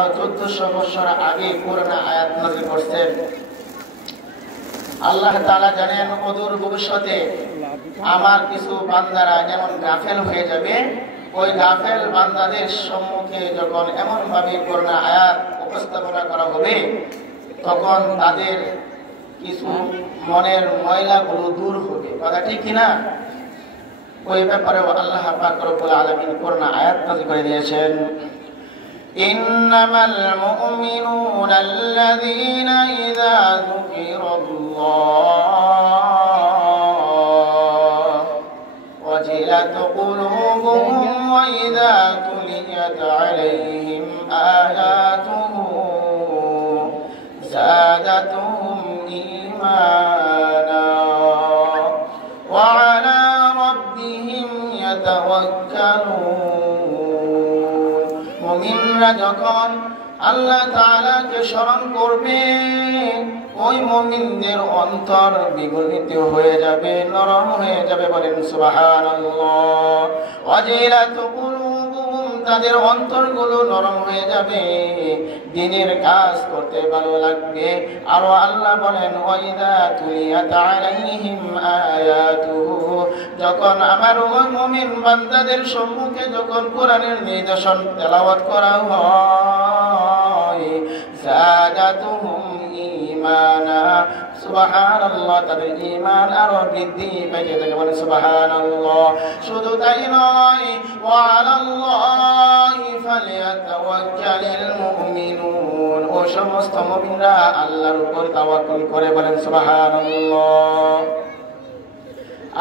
1400 বছর আগে কোরআন আয়াত নাযিল করছেন। আল্লাহ তাআলা জানেন অদূর ভবিষ্যতে আমার কিছু বান্দারা যেমন গাফেল হয়ে যাবে, ওই গাফেল বান্দাদের সম্মুখে যখন এমন ভাবে কোরআন আয়াত উপস্থাপনা করা হবে, তখন তাদের কিছু মনের ময়লাগুলো দূর হবে। কথা ঠিক কিনা? ওই ব্যাপারে আল্লাহ পাক রব্বুল আলামিন কোরআন আয়াত নাযিল করে দিয়েছেন। إنما المؤمنون الذين إذا ذكر الله وجلت قلوبهم وإذا تليت عليهم آياته زادتهم إيمانا وعلى ربهم يتوكلون। মুমিনরা যখন আল্লাহ তাআলাকে স্মরণ করবে, ওই মুমিনদের অন্তর বিগলিত হয়ে যাবে, নরম হয়ে যাবে। বলেন সুবহানাল্লাহ। ওয়াজিলাত কুলুবুহুম, তাদের অন্তরগুলো নরম হয়ে যাবে, দ্বীনের কাজ করতে ভালো লাগবে। আর আল্লাহ বলেন ওয়াইদা তুলিয়াত আলাইহিম আয়াতুহু, যখন আমার ওই মুমিন বান্দাদের সম্মুখে যখন কোরআনের নিদর্শন তেলাওয়াত করা হয়, যাদাতুহুম ঈমানা, সুবহানাল্লাহ, তাদের ঈমান আরো বৃদ্ধি পেতে থাকে। বলে সুবহানাল্লাহ। শুধু তাই নয়, ওয়া আলাল্লাহি ফালইয়াতাওয়াক্কালিল মুমিনুন, ও সমস্ত মুমিনরা আল্লাহর উপর তাওয়াক্কুল করে। বলেন সুবহানাল্লাহ।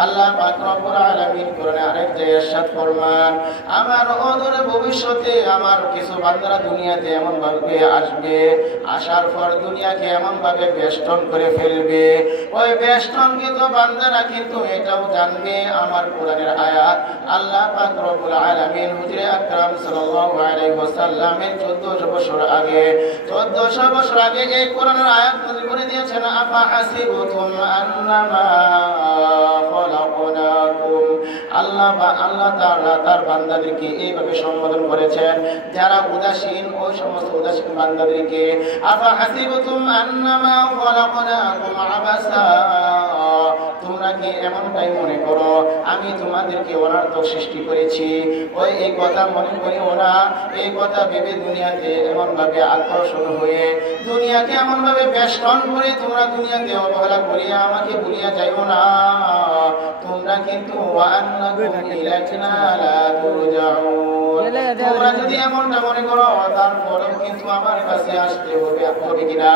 আল্লাহ পাক রব্বুল আলামিন কোরআনে আরেক জায়গায় ইরশাদ ফরমান, আমার অদূর ভবিষ্যতে আমার কিছু বান্দারা দুনিয়াতে এমন ভাবে আসবে, আসার পর দুনিয়াকে এমন ভাবে বেষ্টন করে ফেলবে। ওই বেষ্টনকৃত বান্দারা কিন্তু এটাও জানবে আমার কোরআনের আয়াত। আল্লাহ পাক রব্বুল আলামিন হুজুরে আকরাম সাল্লাল্লাহু আলাইহি ওয়াসাল্লামের 1400 বছর আগে এই কোরআনের আয়াত নাযিল করে দিয়েছেন। আফা হাসিবতুম আন্নামা আল্লাহ তাআলা তার বান্দাদেরকে এইভাবে সম্বোধন করেছেন, যারা উদাসীন, ওই সমস্ত উদাসীন বান্দাদেরকে আফা হাসিবতুম আন্নামা খালাকনাকুম আবাসা, তোমরা কি এমনটাই মনে করো আমি তোমাদেরকে অনর্থক সৃষ্টি করেছি? ওই এই কথা মনে করিও না। এই কথা ভেবে দুনিয়াতে এমন ভাবে আকর্ষণ হয়ে দুনিয়াকে এমন ভাবে বেষ্টন করে তোমরা দুনিয়াকে অবহেলা করিয়া আমাকে ভুলিয়া যাইও না। তোমরা কিন্তু তোমরা যদি এমনটা মনে করো, তারপরেও কিন্তু আমার কাছে আসতে হবে। হবে কিনা?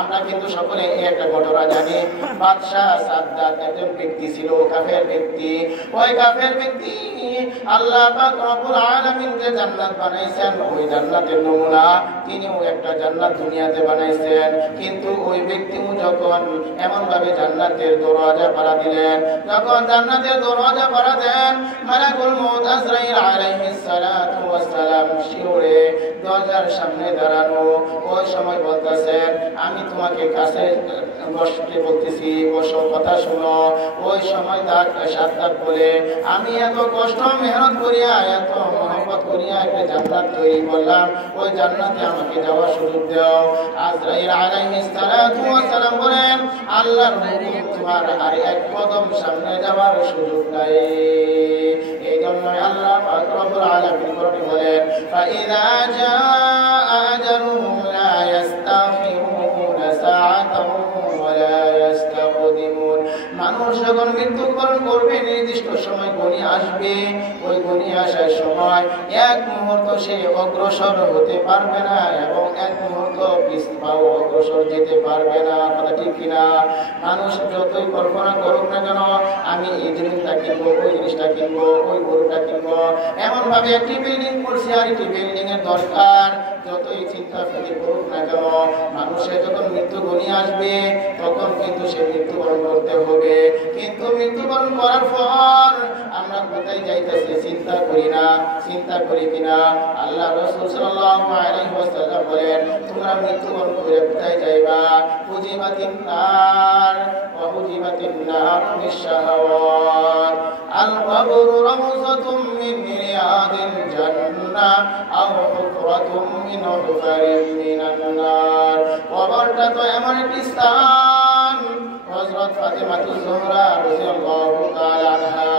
আমরা কিন্তু সকলে একটা ঘটনা জানি। বাদশাহ সাদ্দাত একজন ব্যক্তি ছিল, কাফের ব্যক্তি। ওই কাফের ব্যক্তি আল্লাহ পাক রব্বুল আলামিন যে জান্নাত বানাইছেন, ওই জান্নাতের নমুনা তিনিও একটা জান্নাত দুনিয়াতে বানাইছেন। কিন্তু ওই ব্যক্তিও যখন এমন ভাবে জান্নাতের দরওয়াজা পাড়া দিলেন, যখন জান্নাতের দরওয়াজা পাড়া দেন, মালাকুল মউত আজরাইল আলাইহিস সালাতু ওয়াস সালাম শিওরে দরজার সামনে দাঁড়ানো। ওই সময় বলতেছেন, আমি তোমাকে কাছে বসতে বলতেছি, বসো, কথা শুনো। ওই সময় সাদ্দাত বলে, আমি এত কষ্ট মেহনত করিয়া, এত মহব্বত করিয়া একটা জান্নাত তৈরি করলাম, ওই জান্নাতে আমাকে যাওয়ার সুযোগ দাও। আজরাইল আলাইহিস সালাতু ওয়াস সালাম বলেন, আল্লাহর হুকুম, তোমার আর এক কদম সামনে যাওয়ার সুযোগ নাই। এই জন্যই আল্লাহ পাক রব্বুল আলামিন বলেন, ফাইযা জাআ আজালুহুম লা ইস্তাখিরুনা সাআতান ওয়া লা ইস্তাকদিমুন, মানুষ যখন মৃত্যুবরণ করবে, নির্দিষ্ট সময় ঘনিয়ে আসবে। ওই ঘনিয়ে আসার সময় এক মুহূর্ত সে অগ্রসর হতে পারবে না, এবং এক মুহূর্ত পিছপাও অগ্রসর যেতে পারবে না। কথা ঠিক কিনা? মানুষ যতই কল্পনা করুক না কেন, আমি এই জিনিসটা কিনবো, ওই জিনিসটা কিনবো, ওই গরুটা কিনবো, এমন ভাবে একটি বিল্ডিং করছি আর একটি বিল্ডিং এর দরকার, যতই চিন্তা ফেলে করুক না কেন, মানুষের যখন মৃত্যু ঘনিয়ে আসবে, তখন কিন্তু সে মৃত্যুবরণ করতে হবে। কিন্তু মৃত্যুবরণ করার পর আমরা কোথায় যাইতেছি চিন্তা করি না? চিন্তা করি কিনা? আল্লাহ রাসূল সাল্লাল্লাহু আলাইহি ওয়াসাল্লাম সাল্লাম বলেন তোমরা মৃত্যুবরণ করে কোথায় যাইবা হুজিবাতিন নার ওয়া হুজিবাতিন নার বিশ-শাহাওয়াত আল কবরু রাওযাতুম মিন রিয়াদিল জান্নাহ আও হুফরাতুম মিন হুফারিম মিনান নার কবরটা তো এমন একটি স্থান হযরত ফাতিমাতুজ জোহরা রাদিয়াল্লাহু তাআলা আনহা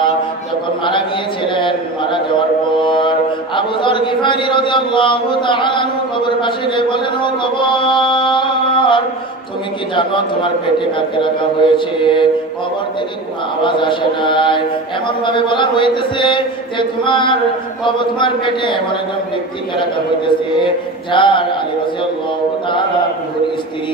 যখন মারা গিয়েছিলেন মারা যাওয়ার পর আবু যর গিফারি রাদিয়াল্লাহু তাআলা আনহু কবর পাশে গিয়ে বলেন ও কবর তুমি কি জানো তোমার পেটে কাকে রাখা হয়েছে কবর থেকে কোনো আওয়াজ আসে নাই এমন ভাবে বলা হইতেছে যে তোমার কবর তোমার পেটে এমন একজন ব্যক্তিকে রাখা হইতেছে যার আলী রাদিয়াল্লাহু তাআলা আনহুর স্ত্রী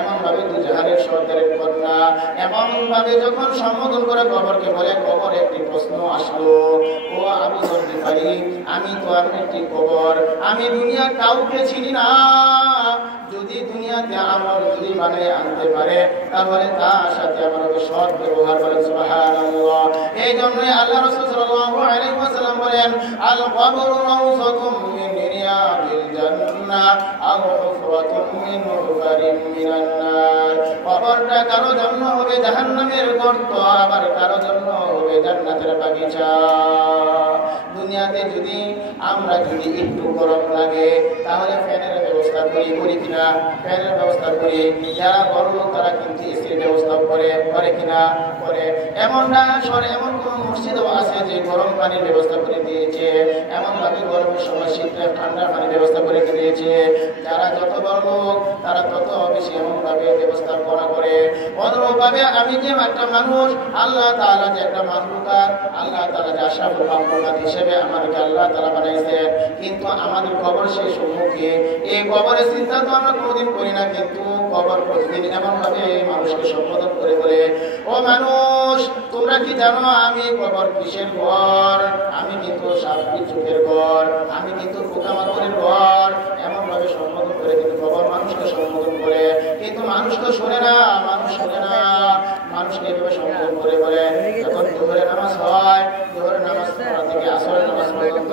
এমন ভাবে দুজাহানের সর্দারের কন্যা এমন ভাবে যখন সম্বোধন করে কবরকে বলে কবর একটি প্রশ্ন আসলো ও আবু যর গিফারি আমি তো একটি কবর আমি দুনিয়া কাউকে চিনি না যদি দুনিয়াতে আমল যদি বানিয়ে আনতে পারে তাহলে তার সাথে আমার সৎ ব্যবহার করেন সুবহানাল্লাহ এই জন্যই আল্লাহ রাসূল সাল্লাল্লাহু আলাইহি ওয়াসাল্লাম বলেন আল কবরু রাওযাতুম মিন রিয়াদিল জান্নাহ আও হুফরাতুম মিন হুফারিম মিনান নার কবরটা কারো জন্য হবে জাহান্নামের গর্ত আবার কারো জন্য হবে জান্নাতের বাগিচা দুনিয়াতে যদি আমরা যদি একটু গরম লাগে তাহলে ফ্যানের ব্যবস্থা করি কিনা ফ্যানের ব্যবস্থা করি যারা বড় লোক তারা কিন্তু এসির ব্যবস্থা করে কিনা করে এমন না সরে এমন কোন মসজিদও আছে যে গরম পানির ব্যবস্থা করে দিয়েছে এমন ভাবে গরমের সময় শীতে ঠান্ডা পানির ব্যবস্থা করে দিয়েছে যারা যত বড় লোক তারা তত বেশি এমন ভাবে ব্যবস্থা করে অনুরূপভাবে আমি যে একটা মানুষ আল্লাহ তাআলা যে একটা মাখলুকাত আল্লাহ তাআলা যে আশরাফুল মাখলুকাত হিসেবে আমাদেরকে আল্লাহ তাআলা বানাইছেন কিন্তু আমাদের কবর সেই সম্মুখে এই কবরের চিন্তা তো আমরা কোনোদিন করি না কিন্তু কবর প্রতিদিন এমন ভাবে মানুষকে সম্বোধন করে বলে ও মানুষ তোমরা কি জানো আমি কবর কিসের ঘর আমি কিন্তু সাপের চোখের ঘর আমি কিন্তু পোকামাকড়ের ঘর এমন ভাবে সম্বোধন করে কিন্তু কবর মানুষকে সম্বোধন করে কিন্তু মানুষ তো শোনে না মানুষকে এভাবে সম্বোধন করে বলে যখন জোহরের নামাজ হয় জোহরের নামাজ পড়া থেকে আসরের নামাজ পর্যন্ত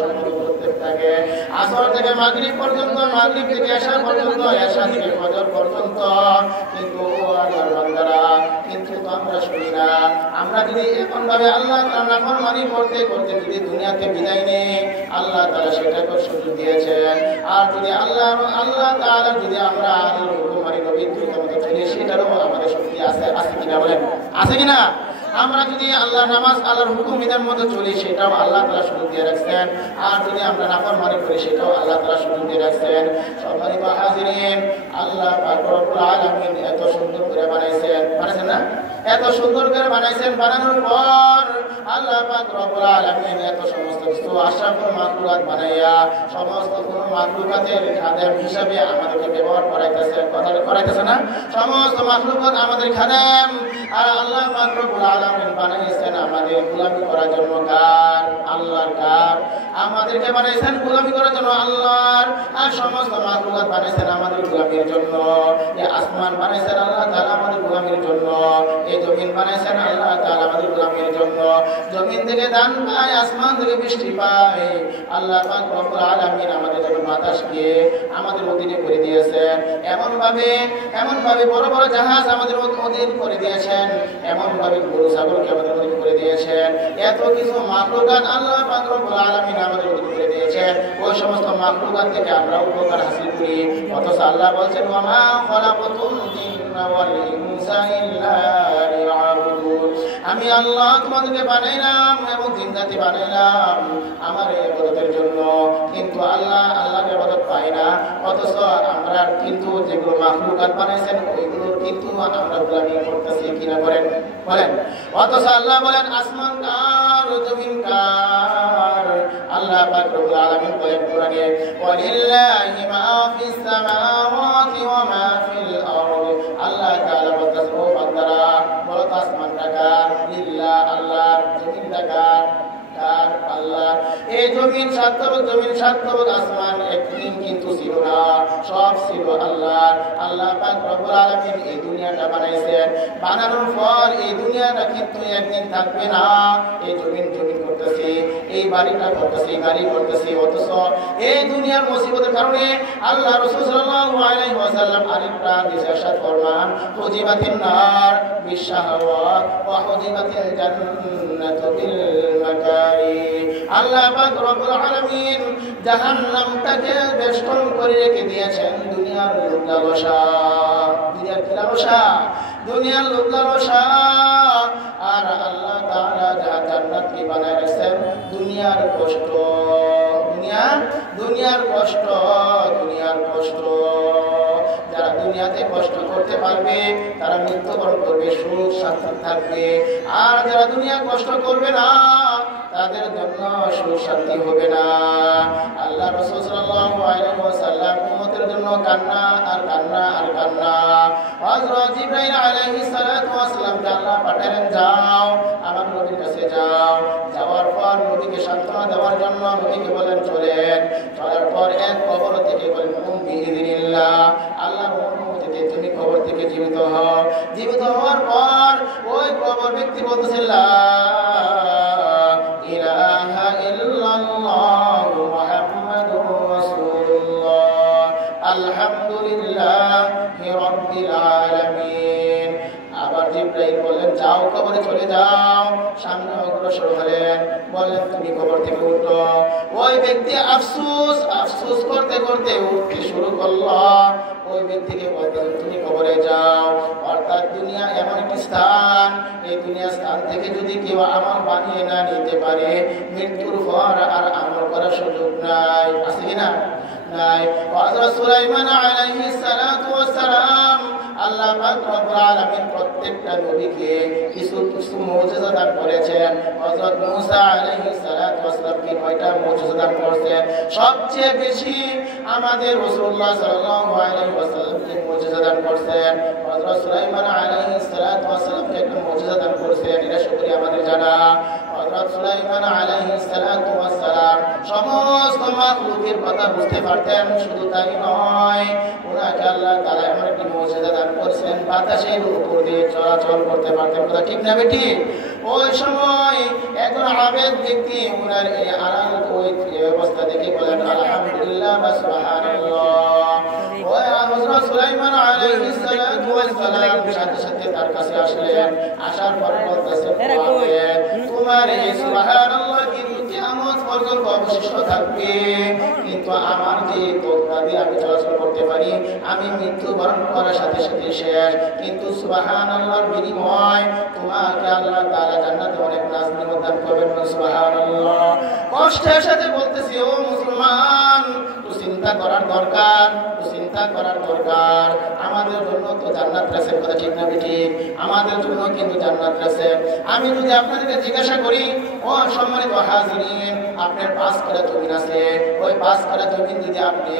সম্বোধন করতে থাকে আসর থেকে মাগরিব পর্যন্ত মাগরিব থেকে এশা পর্যন্ত এশা থেকে ফজর পর্যন্ত কিন্তু আল্লাহর বান্দারা কিন্তু আমরা শুনি না আমরা যদি এমন ভাবে আল্লাহ তাআলা নাফরমানি করতে করতে যদি দুনিয়াতে বিদায় নেই আল্লাহ তাআলা সেটাকে সুযোগ দিয়েছেন আর যদি আল্লাহ তাআলা যদি আমরা আল্লাহর হুকুম মানি নবীর মতো চলি সেটারও আমাদের শক্তি আছে কিনা বলেন আছে কিনা আমরা যদি আল্লাহ নামাজ আল্লাহর হুকুম বিধান মতো চলি সেটাও আল্লাহ তাআলা সুযোগ দিয়ে রাখছেন আর যদি আমরা নাফরমানি করি সেটাও আল্লাহ তাআলা সুযোগ দিয়ে রাখছেন সম্মানিত হাজিরিন আল্লাহ পাক রব্বুল আলামিন এত সুন্দর করে বানাইছেন না এত সুন্দর করে বানাইছেন বানানোর পর আল্লাহ পাক রব্বুল আলামিন এত সমস্ত কিছু আশরাফুল মাখলুকাত বানাইয়া সমস্ত কোন মাখলুকাতের খাদেম হিসাবে আমাদেরকে ব্যবহার করাইতেছে না সমস্ত মাখলুকাত আমাদের খাদেম আর আল্লাহ পাক রব্বুল আলামিন বানাইছেন আমাদের গোলামি করার জন্য কার আল্লাহর কার আমাদেরকে বানাইছেন গোলামি করার জন্য আল্লাহর আর সমস্ত মাখলুকাত বানাইছেন আমাদের গোলামির জন্য এই আসমান বানাইছেন আল্লাহ তাআলা আমাদের গোলামির জন্য এই জমিন বানাইছেন আল্লাহ তাআলা আমাদের গোলামির জন্য জমিন থেকে দান পায় আসমান থেকে বৃষ্টি পায় আল্লাহ পাক রব্বুল আলামিন আমাদের জন্য বাতাসকে আমাদের অধীনে করে দিয়েছেন এমন ভাবে বড় বড় জাহাজ আমাদের অধীন করে দিয়েছেন এমন ভাবে গরু ছাগলকে আমাদের অধীন করে দিয়েছেন এত কিছু মাখলুকাত আল্লাহ পাক রব্বুল আলামিন আমাদের অধীন করে দিয়েছেন ওই সমস্ত মাখলুকাত থেকে আমরা উপকার হাসিল করি অথচ আল্লাহ বলেন ওয়া মা খালাকাতুল জিন্না ওয়াল ইনসা ইল্লা লিয়াবুদুন আমি আল্লাহ তোমাদেরকে বানাইলাম এবং জিন জাতি বানাইলাম আমার ইবাদতের জন্য কিন্তু আল্লাহর ইবাদত পাই না অথচ আমরা কিন্তু যেগুলো মাখলুকাত বানাইছেন ওইগুলোর কিন্তু আমরা গোলামি করতেছি কিনা বলেন অথচ আল্লাহ বলেন আসমান কার জমিন কার আল্লাহ পাক রব্বুল আলামিন বলেন কোরআনে ওয়ালিল্লাহি মা ফিস সামাওয়াতি ওয়া মা ফিল আরদি আল্লাহ তাআলা বলতেছেন ও বান্দারা বলো আসমানটা কার লিল্লাহ আল্লাহর জমিনটা কার আল্লাহ এই জমিন সাতবক আসমান একদিন কিন্তু ছিল না সব ছিল আল্লাহ পাক রব্বুল আলামিন এই দুনিয়াটা বানাইছেন বানানোর পর এই দুনিয়াটা কিন্তু একদিন থাকবে না এই জমিন করতেছে এই বাড়িটা করতেছি, গাড়ি করতেছি, অথচ এই দুনিয়ার মুসিবতের কারণে আল্লাহ রাসূল সাল্লাল্লাহু আলাইহি ওয়াসাল্লাম আরেকটা হাদিসে ইরশাদ ফরমান, হুজিবাতিন নার বিশাহাওয়াত ওয়া হুজিবাতিল জান্নাতু বিল মাকারি। আল্লাহ পাক রব্বুল আলামিন জাহান্নামটাকে বেষ্টন করে রেখে দিয়েছেন দুনিয়ার লোভ লালসা, দুনিয়ার কি লালসা? দুনিয়ার লোভ লালসা। আর আল্লাহ তাআলা জান্নাতকে বানায় রেখেছেন দুনিয়ার কষ্ট, দুনিয়ার কষ্ট, দুনিয়ার কষ্ট। যারা দুনিয়াতে কষ্ট করতে পারবে তারা মৃত্যুবরণ করবে, সুখ শান্তি থাকবে। আর যারা দুনিয়া কষ্ট করবে না তাদের জন্য সুখ শান্তি হবে না। আল্লাহ রাসূল সাল্লাল্লাহু আলাইহি ওয়াসাল্লাম উম্মতের জন্য কান্না আর কান্না আর কান্না। হযরত জিবরাইল আলাইহিস সালাতু ওয়াস সালামকে আল্লাহ পাঠালেন, যাও আমার নবীর কাছে যাও। যাওয়ার পর নবীকে সান্ত্বনা দেওয়ার জন্য নবীকে বলেন চলেন। চলার পর এক কবর থেকে বলেন বিইذنিল্লাহ, আল্লাহর অনুমতিতে তুমি কবর থেকে জীবিত হও। জীবিত হওয়ার পর ওই কবর ব্যক্তি বলতেছে লা ইলাহা ইল্লাল্লাহু মুহাম্মাদুর রাসূলুল্লাহ আলহামদুলিল্লাহি রাব্বিল আলামিন। আবার জিবরাইল বললেন যাও কবরে চলে যাও। সামনে অগ্রসর হলেন, বললেন তুমি কবর থেকে উঠো। ওই ব্যক্তি আফসোস আফসোস করতে করতে উঠতে শুরু করলো। ওই ব্যক্তিকে বলতেন তুমি কবরে যাও। অর্থাৎ দুনিয়া এমন একটি স্থান, এই দুনিয়া স্থান থেকে যদি কেউ আমল বানিয়ে না নিতে পারে মৃত্যুর পর আর আমল করার সুযোগ নাই, আছে কিনা? নাই। হযরত সুলাইমান আলাইহিস সালাতু ওয়াস সালাম আল্লাহ পাক রব্বুল আলামিন প্রত্যেকটা নবীকে কিছু কিছু মুজিজা দান করেছেন। হযরত মূসা আলাইহিস সালাতু ওয়াস সালামকে কয়টা মুজিজা দান করেছেন? সবচেয়ে বেশি আমাদের রাসূলুল্লাহ সাল্লাল্লাহু আলাইহি ওয়াসাল্লামকে মুজিজা দান করেছেন। হযরত সুলাইমান আলাইহিস সালাতু ওয়াস সালামকে একটা মুজিজা দান করেছেন, এটা শুকরিয়া আমাদের জানা। হযরত সুলাইমান আলাইহিস সালাতু ওয়াস সালাম সমস্ত মাখলুকের কথা বুঝতে পারতেন। শুধু তাই নয়, ওনাকে আল্লাহ তাআলা এমন একটি মুজিজা দান করেছেন, বাতাসের উপর দিয়ে চলাচল করতে পারতেন। কথা ঠিক না বেটি? ওই সময় একজন আবেদ ব্যক্তি ওনার এই আড়াল ওই অবস্থা দেখে বলেন আলহামদুলিল্লাহ বা সুবহানাল্লাহ। ওই হযরত সুলাইমান আলাইহিস সালাতু ওয়াস সালাম সাথে সাথে তার কাছে আসলেন। আসার পর বলতেছেন তোমার এই সুবহানাল্লাহ কিন্তু কিয়ামত পর্যন্ত অবশিষ্ট থাকবে, কিন্তু আমার যে তকওয়া দিয়ে আমি চলাচল করতে পারি আমি মৃত্যুবরণ করার সাথে সাথে শেষ। কিন্তু সুবহানাল্লাহর বিনিময় তোমাকে আল্লাহ তাআলা জান্নাতে অনেক নাজনীম দান করবেন। সুবহানাল্লাহ। কষ্টের সাথে বলতেছি ও মুসলমান, তো চিন্তা করার দরকার, তো চিন্তা করার দরকার। আমাদের জন্য তো জান্নাত আছে, কথা ঠিক না ঠিক? আমাদের জন্য কিন্তু জান্নাত আছে। আমি যদি আপনাদেরকে জিজ্ঞাসা করি ও সম্মানিত হাজিরিন, আপনার 5 কাঠা জমি আছে, ওই 5 কাঠা জমি যদি আপনি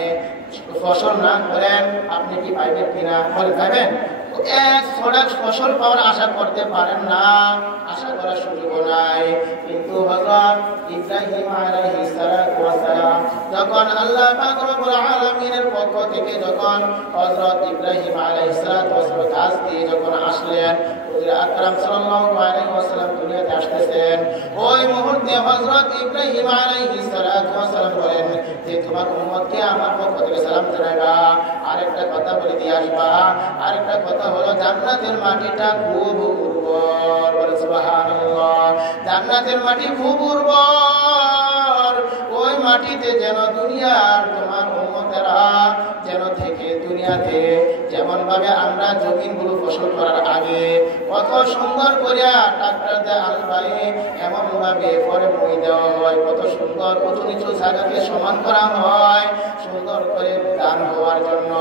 ফসল না করেন আপনি কি পাইবেন কিনা? বলে পাইবেন? এক ছড়াক ফসল পাওয়ার আশা করতে পারেন না, আশা করার সুযোগ নাই। কিন্তু হযরত ইব্রাহিম আলাইহিস সালাতু ওয়াস সালাম যখন আল্লাহ পাক রব্বুল আলামিনের পক্ষ থেকে যখন হযরত ইব্রাহিম আলাইহিস সালাতু ওয়াস সালাম কাজ দিয়ে যখন আসলেন, হুজুর আকরাম সাল্লাল্লাহু আলাইহি ওয়াসাল্লাম দুনিয়াতে আসতেছেন, ওই মুহূর্তে হযরত ইব্রাহিম আলাইহিস সালাতু ওয়াস সালাম বলেন যে তোমার উম্মতকে আমার পক্ষ থেকে সালাম জানাইবা, আরেকটা কথা বলে দিয়ে আসবা। আরেকটা কথা হলো জান্নাতের মাটিটা খুব উর্বর। বলে সুবহানাল্লাহ। জান্নাতের মাটি খুব উর্বর, ওই মাটিতে যেন দুনিয়ার তোমার উম্মতেরা যেন থেকে দুনিয়াতে যেমন ভাবে আমরা জমিনগুলো ফসল করার আগে কত সুন্দর করে ট্রাক্টর দিয়ে আল বাড়ি এমন ভাবে পরে মই দেওয়া হয়, কত সুন্দর উঁচু নিচু জায়গাকে সমান করা হয় সুন্দর করে দান হওয়ার জন্য।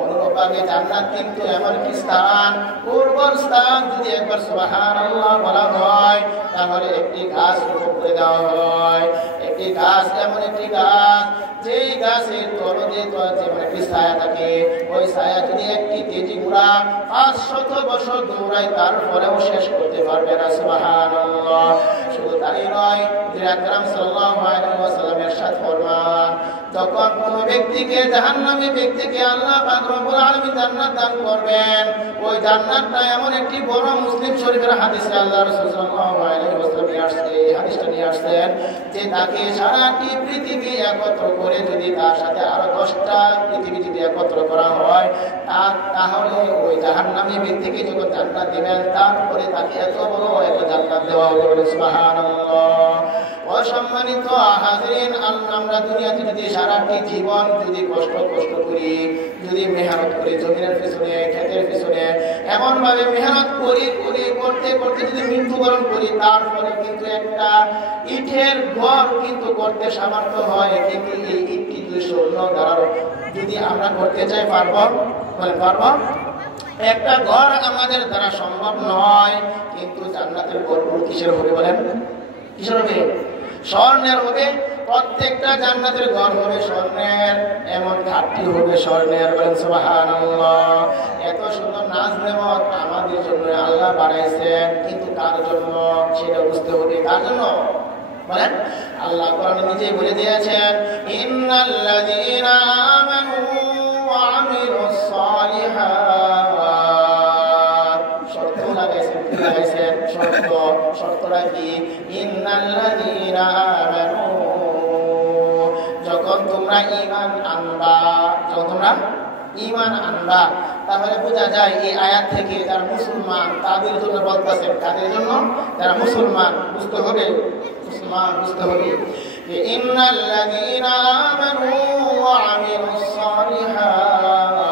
অনুরূপভাবে জান্নাত কিন্তু এমন একটি স্থান, উর্বর স্থান। যদি একবার সুবহানাল্লাহ বলা হয় তাহলে একটি গাছ রোপণ করে দেওয়া হয়। একটি গাছ এমন একটি গাছ যেই গাছের তলদে যেমন একটি ছায়া থাকে, ওই ছায়া যদি একটি তেজি ঘোড়া 500 বছর দৌড়ায় তারপরেও শেষ করতে পারবে না। সুবহানাল্লাহ। শুধু তাই নয়, নবী আকরাম সাল্লাল্লাহু আলাইহি ওয়াসাল্লাম ইরশাদ ফরমান যখন কোন ব্যক্তিকে জাহান্নামী ব্যক্তিকে আল্লাহ পাক রব্বুল আলামিন জান্নাত দান করবেন, ওই জান্নাতটা এমন একটি বড় মুসলিম শরীফের হাদিসে আল্লাহ রাসূল সাল্লাল্লাহু আলাইহি ওয়াসাল্লাম হাদিসটা নিয়ে আসছেন যে তাকে সারাটি পৃথিবী একত্র করে যদি তার সাথে আরো 10টা পৃথিবী যদি একত্র করা হয় তাহলে ওই জাহান্নামী ব্যক্তিকে যখন জান্নাত দিবেন তারপরে তাকে এত বড় একটা জান্নাত দেওয়া হবে। সুবহানাল্লাহ। অসম্মানিত হাজিরিন, আমরা দুনিয়াতে যদি সারাটি জীবন যদি কষ্ট করি, যদি মেহনত করি জমিনের পিছনে ক্ষেতের পিছনে এমন ভাবে মেহনত করতে যদি মৃত্যুবরণ করি, তারপরে কিন্তু একটা ইটের ঘর কিন্তু করতে সামর্থ্য হয়, কিন্তু এই ইটটি 200 দ্বারা যদি আমরা করতে চাই পারবো? একটা ঘর আমাদের দ্বারা সম্ভব নয়। কিন্তু জান্নাতের ঘরগুলো কিসের হবে বলেন? কিসের হবে? স্বর্ণের হবে। প্রত্যেকটা জান্নাতের ঘর হবে স্বর্ণের, এমন ঘাটটি হবে স্বর্ণের। বলেন সুবহানাল্লাহ। এত সুন্দর নাজ নেমত আমাদের জন্য আল্লাহ বানাইছেন, কিন্তু কার জন্য সেটা বুঝতে হবে। কার জন্য বলেন? আল্লাহ কোরআনে নিজেই বলে দিয়েছেন, ইন্নাল্লাযীনা আমানু ওয়া আমিলুস সালিহাত। শর্ত লাগাইছেন, শর্তটা কি? ইন্নাল্লাযীনা আমানু, যখন তোমরা ঈমান আনবা, তাহলে বোঝা যায় এই আয়াত থেকে যারা মুসলমান তাদের জন্য বলতেছেন। কাদের জন্য? যারা মুসলমান। বুঝতে হবে যে ইন্নাল্লাযীনা আমানু ওয়া আমিলুস সালিহাত,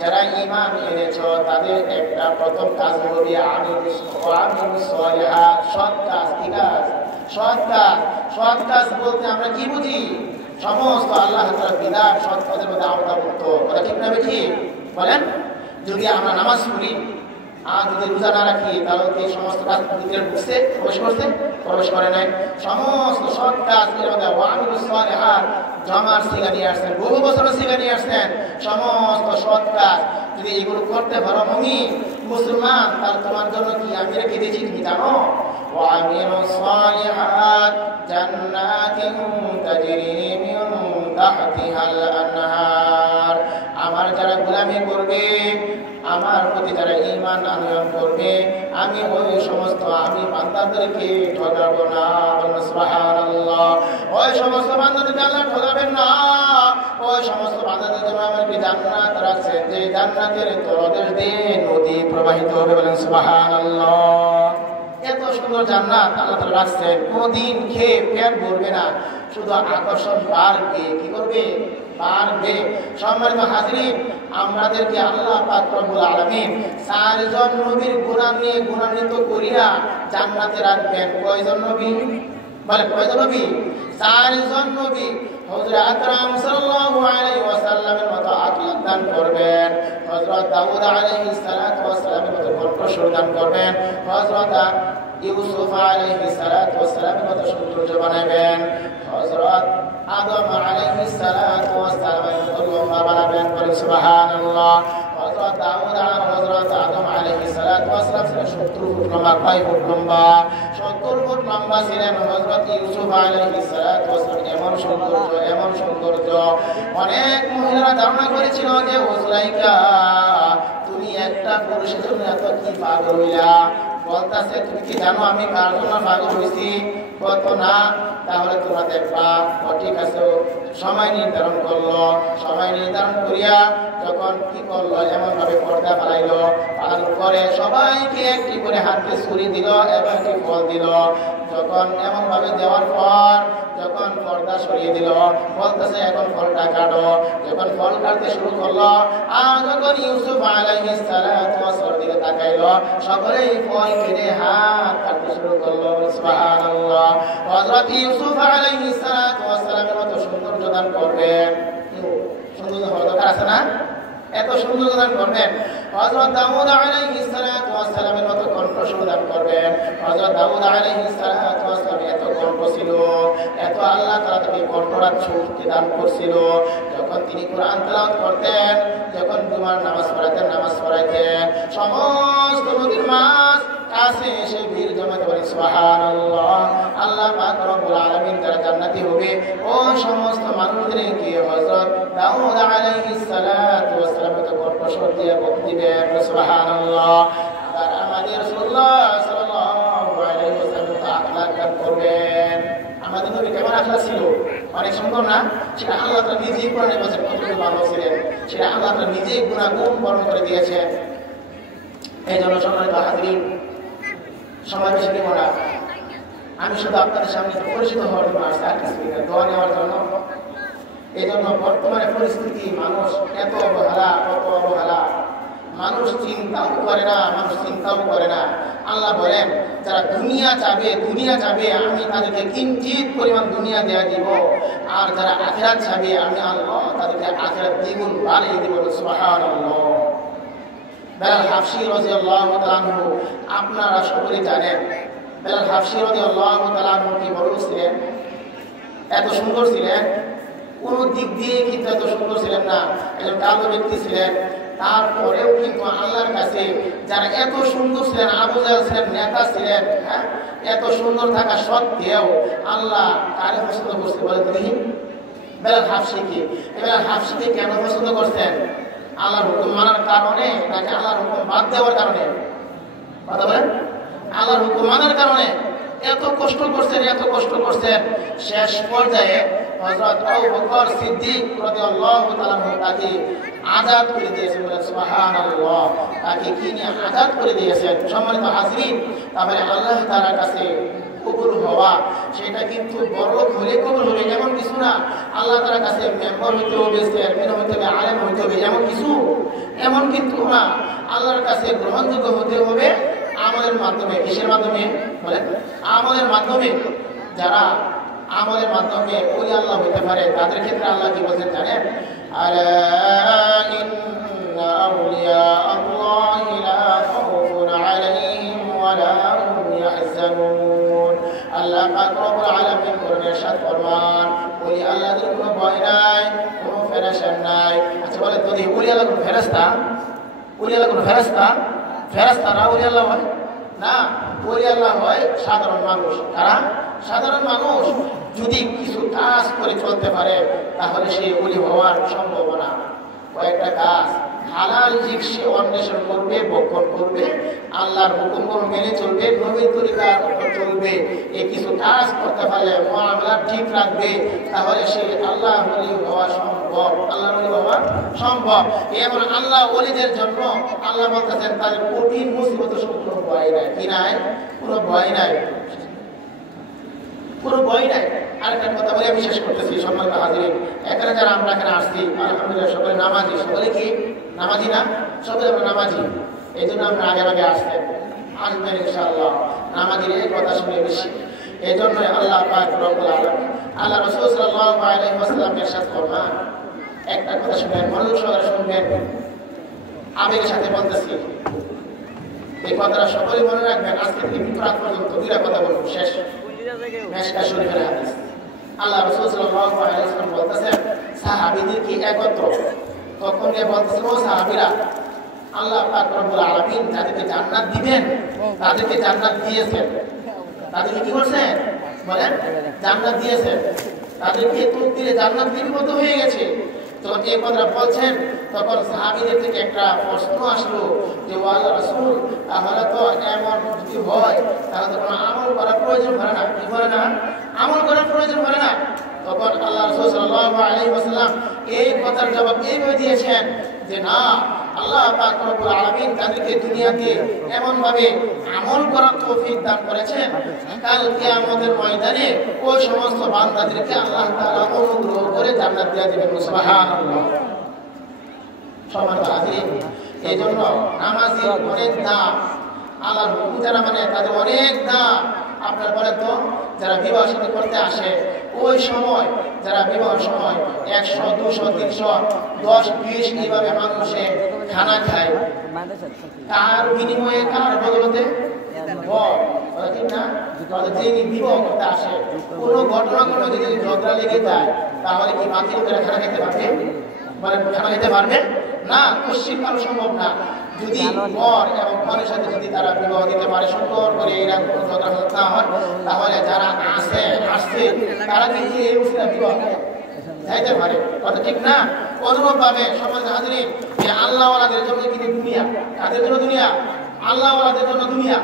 যারা ঈমান এনেছো তাদের একটা প্রথম কাজ হবে আমিলুস সালিহাত, সৎ কাজ। কি কাজ? সৎ কাজ বলতে আমরা কি বুঝি? সমস্ত আল্লাহ তাআলার বিধান সৎ কাজের মধ্যে আওতাভুক্ত। কথা ঠিক না ঠিক বলেন? যদি আমরা নামাজ পড়ি আর যদি রোজা না রাখি, তাহলে কি সমস্ত কাজ ভিতরে প্রবেশ করে নাই? সমস্ত সৎ কাজ এর মধ্যে ওয়ামিলুস সালিহাত, জমার সিগা নিয়ে আসছেন, বহু বছরের সিগা নিয়ে আসছেন। সমস্ত সৎ কাজ যদি এগুলো করতে পারো মুসলমান, তাহলে তোমার জন্য কি আমি রেখে দিয়েছি তুমি জানো? ওয়ামিলুস সালিহাত জান্নাতিন তাজরি মিন তাহতিহাল আনহার। আমার যারা গোলামি করবে, আমার প্রতি যারা ঈমান আনয়ন করবে, আমি ওই সমস্ত বান্দাদেরকে ঠকাবো না। সুবহানাল্লাহ। ওই সমস্ত বান্দাদেরকে আল্লাহ ঠকাবেন না। ওই সমস্ত বান্দাদের জন্য আমাকে জান্নাত রাখছেন, যে জান্নাতের তলদেশ দিয়ে নদী প্রবাহিত হবে। বলেন সুবহানাল্লাহ। এত সুন্দর জান্নাত আল্লাহ তাআলা রাখছেন, কোনদিন খেয়ে পেট ভরবে না, শুধু আকর্ষণ বাড়বে। কি করবে? বাড়বে। সম্মানিত হাজিরিন, আমাদেরকে আল্লাহ পাক রব্বুল আলামিন 4 জন নবীর গুণান্বিত করিয়া জান্নাতে রাখবেন। কয়জন নবী? বলে কয়জন নবী? 4 জন নবী। হযরত আকরাম সাল্লাল্লাহু আলাইহি ওয়াসাল্লামের মতো আকলাক দান করবেন, হযরত দাউদ আলাইহিস সালাতু ওয়াস সালামের মতো কণ্ঠস্বর দান করবেন, হযরত ইউসুফ আলাইহিস সালাতু ওয়াস সালামের মতো সৌন্দর্য বানাবেন, হযরত আদম আলাইহিস সালাতু ওয়াস সালামের মতো লম্বা বানাবেন। বলেন সুবহানাল্লাহ। হযরত দাউদ হযরত আদম আলাইহিস সালাতু ওয়াস সালাম ছিলেন 70 ফুট লম্বা, 5 ফুট লম্বা, 70 ফুট লম্বা ছিলেন হযরত ইউসুফ আলাইহিস সালাতু ওয়াস সালাম। এমন সৌন্দর্য অনেক মহিলারা ধারণা করেছিল যে ওসলাইকা, তুমি একটা পুরুষের জন্য এত কি পাগল হইলা? বলতাছে, তুমি কি জানো আমি কার জন্য পাগল হয়েছি? কত না, তাহলে তোমরা দেখবা। ঠিক আছে, সময় নির্ধারণ করলো। সময় নির্ধারণ করিয়া যখন কি করলো, এমন ভাবে পর্দা পালাইলো। পালানোর পরে সবাইকে একটি করে হাতে ছুরি দিল এবং একটি ফল দিল। যখন এমন ভাবে দেওয়ার পর যখন পর্দা সরিয়ে দিল, বলতেছে এখন ফলটা কাটো। যখন ফল কাটতে শুরু করলো, আর যখন ইউসুফ আলাইহিস সালাতু ওয়াস সালাম দিকে তাকাইলো, সকলেই ফল কেটে হাত কাটতে শুরু করলো। সুবহানাল্লাহ। হযরত ইউসুফ আলাইহিস সালাতু ওয়াস সালামের মতো সৌন্দর্য দান করবেন। সৌন্দর্য হওয়ার দরকার আছে না? এত সুন্দর দান করবেন। হযরত দাউদ আলাইহিস সালাতু ওয়াস সালামের মতো কণ্ঠস্বর দান করবেন। হযরত দাউদ আলাইহিস সালাতু ওয়াস সালাম এত কণ্ঠ ছিল, এত আল্লাহ তাআলা তাকে কণ্ঠরাত শক্তি দান করছিল। যখন তিনি কোরআন তেলাওয়াত করতেন, যখন জুমার নামাজ পড়াইতেন, সমস্ত নদীর মাছ কাছে এসে ভিড় জমাতে বলে সুবহানাল্লাহ। আল্লাহ পাক রব্বুল আলামিন যারা জান্নাতি হবে ওই সমস্ত মানুষদেরকে হযরত দাউদ আলাইহিস সালাতু ওয়াস সালাম তো কণ্ঠস্বর দিয়ে বলবেন সুবহানাল্লাহ। আর আমাদের রাসূলুল্লাহ সাল্লাল্লাহু আলাইহি ওয়াসাল্লাম আখলাক করবেন। আমাদের নবী কেমন আখলাক ছিল? অনেক সুন্দর না? সেটা আল্লাহ তাআলা নিজেই কোরআনে বলেছেন কতটুকু ভালো ছিলেন, সেটা আল্লাহ তাআলা নিজেই গুণাগুণ বর্ণনা করে দিয়েছেন। এই জন্য সম্মানিত হাজিরিন, সময় বেশি নেব না, আমি শুধু আপনাদের সামনে পরিচিত হওয়ার জন্য আসছি, আর কিছু না, দোয়া নেওয়ার জন্য। এই জন্য বর্তমানে পরিস্থিতি, মানুষ এত অবহেলা, কত অবহেলা, মানুষ চিন্তাও করে না, মানুষ চিন্তাও করে না। আল্লাহ বলেন যারা দুনিয়া চাবে আমি তাদেরকে কিঞ্চিত পরিমাণ দুনিয়া দেয়া দিব, আর যারা আখিরাত চাবে আমি আল্লাহ তাদেরকে আখিরাত দ্বিগুণ বাড়িয়ে দিব। সুবহানাল্লাহ। বেলাল হাবশী রাদিয়াল্লাহু তাআলা আনহু, আপনারা সকলেই জানেন বেলাল হাবশী রাদিয়াল্লাহু তাআলা আনহু কি বড় ছিলেন, এত সুন্দর ছিলেন, কোন দিক দিয়ে কিন্তু এত সুন্দর ছিলেন না, একজন কালো ব্যক্তি ছিলেন। তারপরেও কিন্তু আল্লাহর কাছে যারা এত সুন্দর ছিলেন, আবু জাহল ছিলেন, নেতা ছিলেন, হ্যাঁ, এত সুন্দর থাকা সত্ত্বেও আল্লাহ কারে পছন্দ করছে বলে তিনি? বেলাল হাবশীকে। বেলাল হাবশীকে কেন পছন্দ করছেন? আল্লাহর হুকুম মানার কারণে নাকি আল্লাহর হুকুম বাদ দেওয়ার কারণে? কথা বলেন। আল্লাহর হুকুম মানার কারণে এত কষ্ট করছেন, শেষ পর্যায়ে হযরত আবু বকর সিদ্দিক রাদিয়াল্লাহু তাআলা তাকে আযাদ করে দিয়েছেন। বলেন সুবহানাল্লাহ। তাকে কিনে আযাদ করে দিয়েছেন। সম্মানিত হাজিরিন, তাহলে আল্লাহ তাআলার কাছে কবুল হওয়া সেটা কিন্তু বড় হলে কবুল হবে এমন কিছু না। আল্লাহ তাআলার কাছে মেম্বার হইতে হবে, চেয়ারম্যান হইতে হবে, আলেম হইতে হবে এমন কিছু, এমন কিন্তু না। আল্লাহর কাছে গ্রহণযোগ্য হতে হবে আমলের মাধ্যমে। কিসের মাধ্যমে বলেন? আমলের মাধ্যমে। যারা আমলের মাধ্যমে ওই আল্লাহ হইতে পারে তাদের ক্ষেত্রে আল্লাহ কি বলছেন জানেন? আলা ইন্না আউলিয়া আল্লাহি লা খাউফুন আলাইহিম ওয়া লা হুম ইয়াহজানুন। আল্লাহ পাক রব্বুল আলামিন কোরআনে ইরশাদ ফরমান, ওই আল্লাহর কোনো ভয় নাই, কোনো ফেরেশতা নাই। আচ্ছা বলে তো ওই আল্লাহ কোনো ফেরেশতা? ওই আল্লাহ কোনো ফেরেশতা? ফেরেশতারা ওই আল্লাহ হয় না, ওই আল্লাহ হয় সাধারণ মানুষ। কারা? সাধারণ মানুষ। যদি কিছু কাজ করে চলতে পারে তাহলে সে ওলি হওয়ার সম্ভাবনা। কয়েকটা কাজ হালাল জিনিস সে অন্বেষণ করবে, বক্ষণ করবে, আল্লাহর হুকুম মেনে চলবে, নবীর তরিকার উপর চলবে, এই কিছু কাজ করতে পারলে, মুআমালা ঠিক রাখবে, তাহলে সে আল্লাহ ওলি হওয়া সম্ভব। আল্লাহর ওলি হওয়া সম্ভব। এমন আল্লাহ ওলিদের জন্য আল্লাহ বলতেছেন তাদের কঠিন মুসিবত কোনো ভয় নাই। কি নাই? কোনো ভয় নাই, কোনো ভয় নাই। আরেকটা কথা বলে আমি শেষ করতেছি। সম্মানিত হাজিরিন, এখানে যারা আমরা এখানে আসছি আলহামদুলিল্লাহ সকলে নামাজি। সকলে কি নামাজি না? সকলে আমরা নামাজি। এই জন্য আমরা আগে আসতেন, আসবেন ইনশাআল্লাহ। নামাজির এই কথা শুনে বেশি। এই জন্যই আল্লাহ পাক রব্বুল আলামিন, আল্লাহ রাসূল সাল্লাল্লাহু আলাইহি ওয়াসাল্লাম ইরশাদ ফরমান, একটা কথা শুনেন, মনোযোগ সহকারে শুনবেন, আবেগের সাথে বলতেছি। এই কথাটা সকলেই মনে রাখবেন। আজকে থেকে বিপরাত পর্যন্ত দুইটা কথা বলবো, শেষ। মেশকাত শরীফের হাদিস। আল্লাহ রাসূল সাল্লাল্লাহু আলাইহি ওয়াসাল্লাম বলতেছেন সাহাবীদেরকে একত্র তখন গিয়ে বলতেছেন, ও সাহাবীরা, আল্লাহ পাক রব্বুল আলামিন যাদেরকে জান্নাত দিবেন তাদেরকে জান্নাত দিয়েছেন। তাদেরকে কি করছেন বলেন? জান্নাত দিয়েছেন। তাদেরকে তকদিরে জান্নাত নির্গত হয়ে গেছে। যখন এই কথা বলছেন তখন সাহাবীদের থেকে একটা প্রশ্ন আসলো যে ও আল্লাহর রাসূল, তাহলে তো এমন যদি হয় তাহলে তো কোনো আমল করার প্রয়োজন হয় না। কি করে না? আমল করার প্রয়োজন হয় না। তখন আল্লাহ রাসূল সাল্লাল্লাহু আলাইহি ওয়াসাল্লাম এই কথার জবাব এইভাবে দিয়েছেন যে না, আল্লাহ পাক রব্বুল আলামিন তাদেরকে দুনিয়াতে এমন ভাবে আমল করার তৌফিক দান করেছেন, কাল কিয়ামতের ময়দানে ওই সমস্ত বান্দাদেরকে আল্লাহ তাআলা অনুগ্রহ করে জান্নাত দিয়ে দিবেন। সুবহানাল্লাহ। সম্মানিত হাজিরিন, এই জন্য নামাজের অনেক দাম, আল্লাহর হুকুম যারা মানে তাদের অনেক দাম। আপনার বলেন তো, যারা বিবাহ সাথে করতে আসে ওই সময়, যারা বিবাহ সময় 100, 200, 300, 10, 20 এইভাবে মানুষে খানা খায়, তার বিনিময়ে কার বদলতে ঠিক না? যে বিবাহ করতে আসে কোনো ঘটনা কোনো যদি ঝগড়া লেগে যায় তাহলে কি মাটির করে খানা খেতে পারবে? মানে খানা খেতে পারবে না, পশ্চিম কারো সম্ভব না। যদি বর এবং বরের সাথে যদি তারা বিবাহ দিতে পারে সুন্দর করে এরকম ঝগড়া না হয়, তাহলে যারা আসছে তারা কিন্তু এই উচিত বিবাহ যাইতে পারে। কথা ঠিক না? অনুরূপ ভাবে সমাজ হাজির যে আল্লাহওয়ালাদের জন্য কিন্তু দুনিয়া, কাদের জন্য দুনিয়া? আল্লাহওয়ালাদের জন্য দুনিয়া।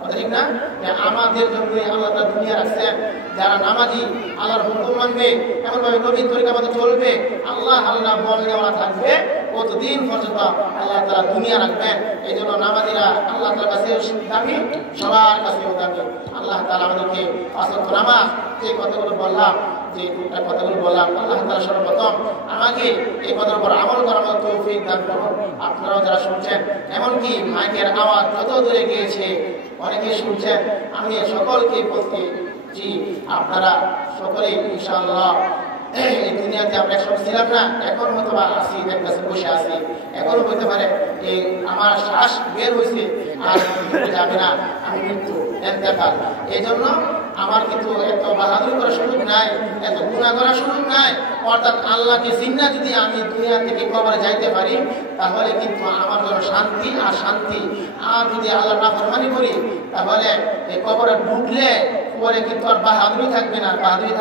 কথা ঠিক না? যে আমাদের জন্য আল্লাহ তাআলা দুনিয়া রাখছেন। যারা নামাজি, আল্লাহর হুকুম মানবে, এমন ভাবে নবীর তরিকা মতো চলবে, আল্লাহ বলনেওয়ালা থাকবে, কতদিন পর্যন্ত আল্লাহ তাআলা দুনিয়া রাখবেন। এই জন্য নামাজিরা আল্লাহ তাআলার কাছে দামি, সবার কাছেও দামি। আল্লাহ তাআলা আমাদেরকে পাঁচ ওয়াক্ত নামাজ, যে কথাগুলো বললাম, যে দুটা কথাগুলো বললাম, আল্লাহ তাআলা সর্বপ্রথম আমাকে এই কথার উপর আমল করার মতো তৌফিক দান করুন। আপনারাও যারা শুনছেন, এমনকি মাইকের আওয়াজ যত দূরে গিয়েছে অনেকে শুনছেন, আমি সকলকে বলতে জি, আপনারা সকলেই ইনশাআল্লাহ এই দুনিয়াতে আমরা একসঙ্গে ছিলাম না, এখন হয়তো বা আসি, এক কাছে বসে আছি, এখনো হইতে পারে এই আমার শ্বাস বের হয়েছে আর যাবে না, আমি মৃত্যু এতেকাল। এই জন্য আমার কিন্তু এত বাহাদুরি করার সুযোগ নাই, এত গুনাহ করার সুযোগ নাই। অর্থাৎ আল্লাহকে চিন্তা যদি আমি দুনিয়া থেকে কবরে যাইতে পারি, তাহলে কিন্তু আমার জন্য শান্তি আর শান্তি। আর যদি আল্লাহ নাফরমানি করি, তাহলে এই কবরে ঢুকলে পরে কিন্তু আর বাহাদুরি থাকবে না, বাহাদুরি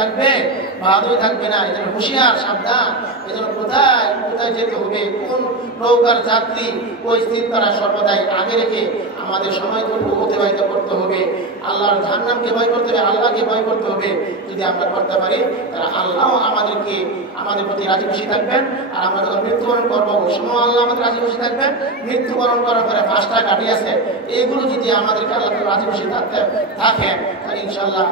থাকবে না। এই জন্য হুঁশিয়ার, সাবধান। এই জন্য কোথায় কোথায় যেতে হবে, কোন নৌকার যাত্রী, ওই চিন্তারা সর্বদাই আগে রেখে আমাদের সময়টুকু অতিবাহিত করতে হবে। আল্লাহর জান্নাতকে ভয় করতে হবে, আল্লাহকে ভয় করতে হবে। যদি আমরা করতে পারি, তাহলে আল্লাহ আমাদের প্রতি রাজি খুশি থাকবেন। আর আমরা যখন মৃত্যুবরণ করবো, ওই সময় আল্লাহ আমাদের রাজি খুশি থাকবেন। মৃত্যুবরণ করার পরে 5টা কাটি আছে, এগুলো যদি আমাদেরকে আল্লাহ রাজি খুশি থাকে, তাহলে ইনশাআল্লাহ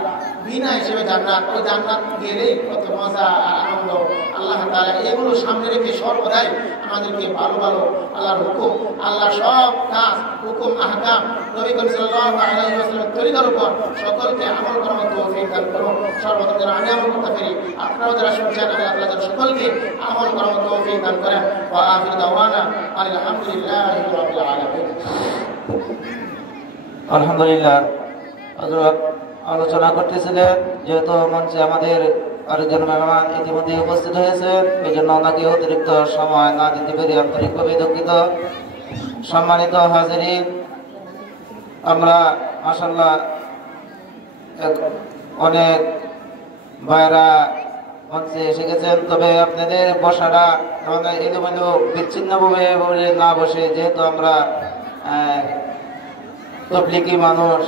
বিনা হিসেবে জান্নাত, ওই জান্নাত গেলেই কত মজা আর আনন্দ। আল্লাহ তাআলা এগুলো সামনে রেখে সর্বদাই আমাদেরকে ভালো ভালো আল্লাহর হুকুম, আল্লাহর সব কাজ, হুকুম, আহকাম, নবী করিম সাল্লাল্লাহু আলাইহি ওয়াসাল্লামের তরিকার উপর সকলকে আমল করার মতো তৌফিক দান করুন। সর্বদা যেন আমি আমল করতে পারি, আপনারাও যারা শুনছেন, আল্লাহ তাআলা যেন সকলকে আমল করার মতো তৌফিক দান করেন। ওয়া আখিরু দাওয়ানা আলহামদুলিল্লাহি রাব্বিল আলামিন। আলহামদুলিল্লাহ। হযরত আলোচনা করতেছিলেন, যেহেতু মঞ্চে আমাদের আরেকজন মেহমান ইতিমধ্যে উপস্থিত হয়েছেন, এই জন্য ওনাকে অতিরিক্ত সময় না দিতে পেরে আন্তরিকভাবে দুঃখিত। সম্মানিত হাজিরিন, আমরা মাশাআল্লাহ অনেক ভাইরা মঞ্চে এসে গেছেন, তবে আপনাদের বসাটা আমাদের এলোমেলো বিচ্ছিন্নভাবে না বসে, যেহেতু আমরা তবলিগি মানুষ,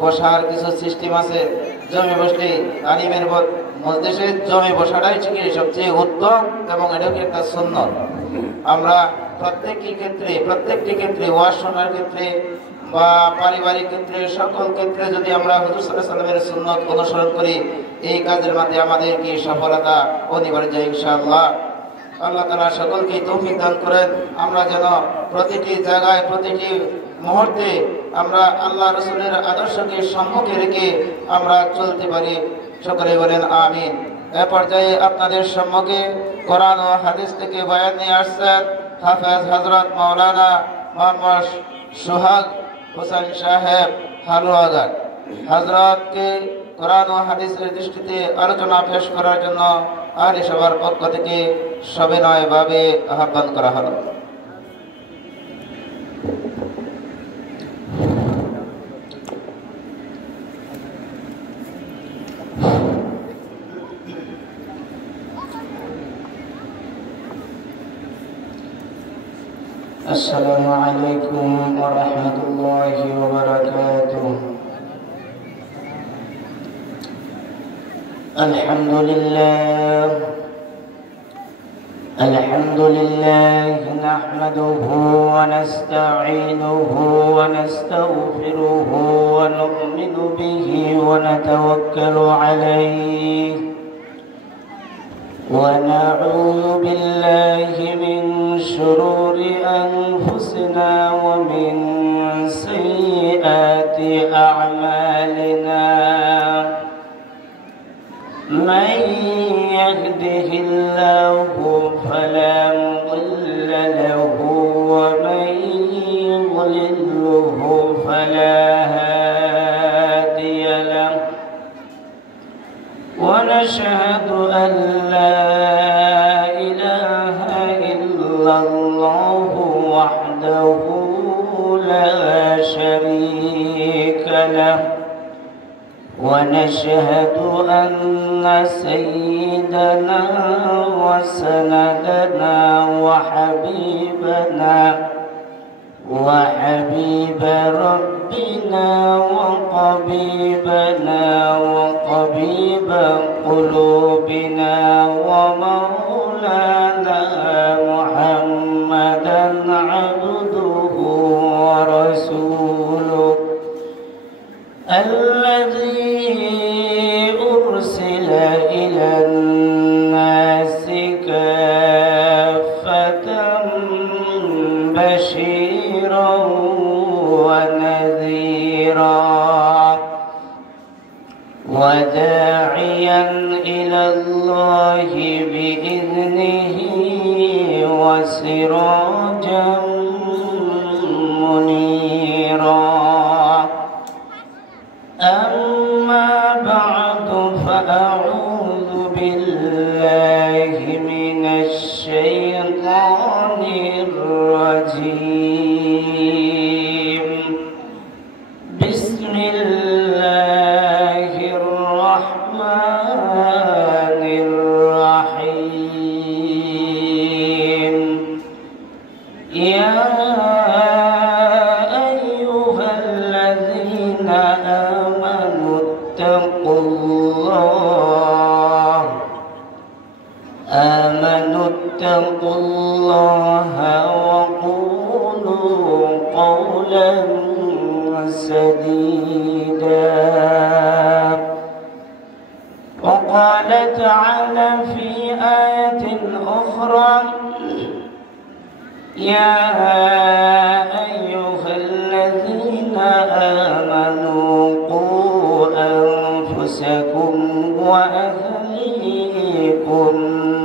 বসার কিছু সিস্টেম আছে। জমি বসলে আলিমের মজলিসে জমি বসাটাই ঠিক সবচেয়ে উত্তম এবং এটা একটা সুন্নত। আমরা প্রত্যেকটি ক্ষেত্রে ওয়াজ শোনার ক্ষেত্রে বা পারিবারিক ক্ষেত্রে, সকল ক্ষেত্রে যদি আমরা হুজুর সাল্লাল্লাহু আলাইহি ওয়াসাল্লামের সুন্নত অনুসরণ করি, এই কাজের মধ্যে আমাদের কি সফলতা অনিবার্য ইনশাআল্লাহ। আল্লাহ তাআলা সকলকে তৌফিক দান করেন, আমরা যেন প্রতিটি জায়গায় প্রতিটি মুহূর্তে আমরা আল্লাহ রাসূলের আদর্শকে সম্মুখে রেখে আমরা চলতে পারি। সকলে বলেন আমিন। এ পর্যায়ে আপনাদের সম্মুখে কোরআন ও হাদিস থেকে বয়ান নিয়ে আসছেন হাফেজ হযরত মাওলানা মোহাম্মদ সোহাগ হোসেন সাহেব হালুয়াঘাট। হযরতকে কোরআন ও হাদিসের দৃষ্টিতে আলোচনা পেশ করার জন্য আহলে সবার পক্ষ থেকে সবিনয়ভাবে আহ্বান করা হলো। السلام عليكم ورحمة الله وبركاته. الحمد لله نحمده ونستعينه ونستغفره ونؤمن به ونتوكل عليه ونعوذ بالله من شرور أنفسنا ومن سيئات أعمالنا. من يهده الله فلا مضل له ومن يضلله فلا هادي له. ونشهد أن لا إله إلا الله وحده وحده لا شريك له ونشهد أن سيدنا وسندنا وحبيب ربنا وطبيب قلوبنا ومولانا محمدا عبده ورسوله الذي أرسل إلى الناس كافة بشيرا ونذيرا وداعيا إلى الله بإذنه وسراجا منيرا أما بعد فأعوذ بالله من الشيطان الرجيم بسم الله الرحمن الرحيم يا أيها الذين آمنوا اتقوا الله وقولوا قولا سديدا وقال تعالى في آية أخرى يا أيها الذين آمنوا قوا أنفسكم وأهليكم